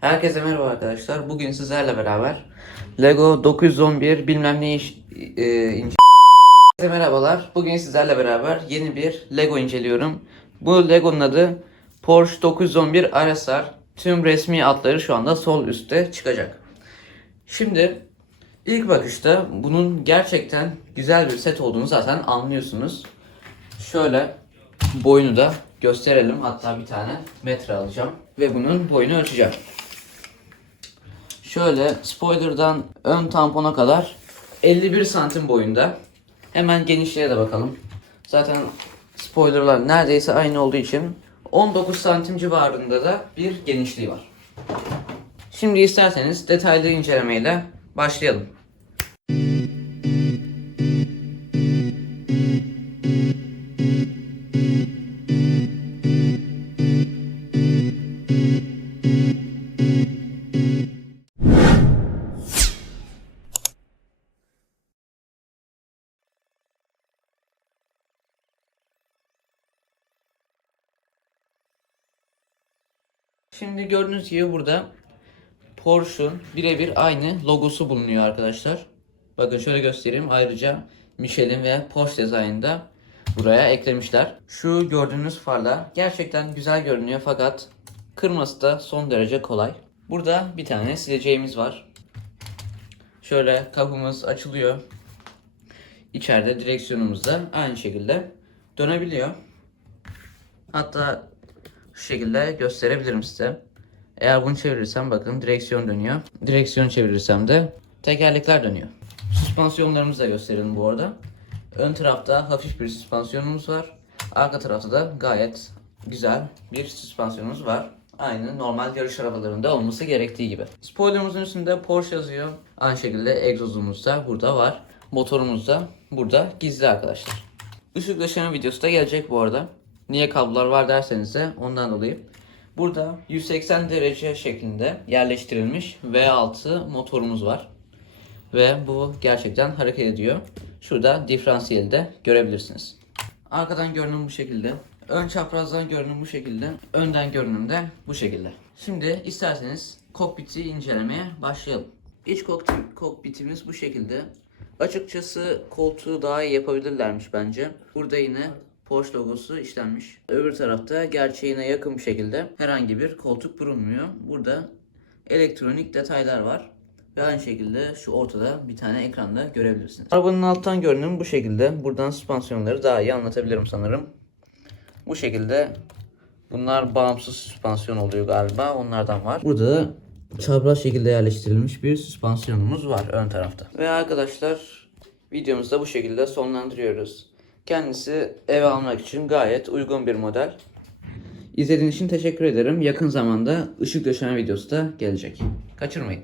Herkese merhaba arkadaşlar. Bugün sizlerle beraber Lego 911 bilmem ne iş, e, ince- Herkese merhabalar. Bugün sizlerle beraber yeni bir Lego inceliyorum. Bu Lego'nun adı Porsche 911 RSR. Tüm resmi adları şu anda sol üstte çıkacak. Şimdi ilk bakışta bunun gerçekten güzel bir set olduğunu zaten anlıyorsunuz. Şöyle boyunu da gösterelim. Hatta bir tane metre alacağım ve bunun boyunu ölçeceğim. Şöyle spoiler'dan ön tampona kadar 51 santim boyunda. Hemen genişliğe de bakalım. Zaten spoilerlar neredeyse aynı olduğu için 19 santim civarında da bir genişliği var. Şimdi isterseniz detaylı incelemeyle başlayalım. Şimdi gördüğünüz gibi burada Porsche'un birebir aynı logosu bulunuyor arkadaşlar. Bakın şöyle göstereyim. Ayrıca Michelin ve Porsche dizaynında buraya eklemişler. Şu gördüğünüz farlar gerçekten güzel görünüyor fakat kırması da son derece kolay. Burada bir tane sileceğimiz var. Şöyle kapımız açılıyor. İçeride direksiyonumuz da aynı şekilde dönebiliyor. Hatta şu şekilde gösterebilirim size. Eğer bunu çevirirsem bakın direksiyon dönüyor. Direksiyon çevirirsem de tekerlekler dönüyor. Süspansiyonlarımızı da gösterelim bu arada. Ön tarafta hafif bir süspansiyonumuz var. Arka tarafta da gayet güzel bir süspansiyonumuz var. Aynı normal yarış arabalarında olması gerektiği gibi. Spoilerımızın üstünde Porsche yazıyor. Aynı şekilde egzozumuz da burada var. Motorumuz da burada gizli arkadaşlar. Işık döşeme videosu da gelecek bu arada. Niye kablolar var derseniz de ondan dolayı. Burada 180 derece şeklinde yerleştirilmiş V6 motorumuz var. Ve bu gerçekten hareket ediyor. Şurada diferansiyeli de görebilirsiniz. Arkadan görünüm bu şekilde. Ön çaprazdan görünüm bu şekilde. Önden görünüm de bu şekilde. Şimdi isterseniz kokpiti incelemeye başlayalım. İç kokpit, kokpitimiz bu şekilde. Açıkçası koltuğu daha iyi yapabilirlermiş bence. Burada yine Porsche logosu işlenmiş. Öbür tarafta gerçeğine yakın bir şekilde herhangi bir koltuk bulunmuyor. Burada elektronik detaylar var. Ve aynı şekilde şu ortada bir tane ekranda görebilirsiniz. Arabanın alttan görünümü bu şekilde. Buradan süspansiyonları daha iyi anlatabilirim sanırım. Bu şekilde bunlar bağımsız süspansiyon oluyor galiba. Onlardan var. Burada da çapraz şekilde yerleştirilmiş bir süspansiyonumuz var ön tarafta. Ve arkadaşlar videomuzu da bu şekilde sonlandırıyoruz. Kendisi eve almak için gayet uygun bir model. İzlediğiniz için teşekkür ederim. Yakın zamanda ışık döşeme videosu da gelecek. Kaçırmayın.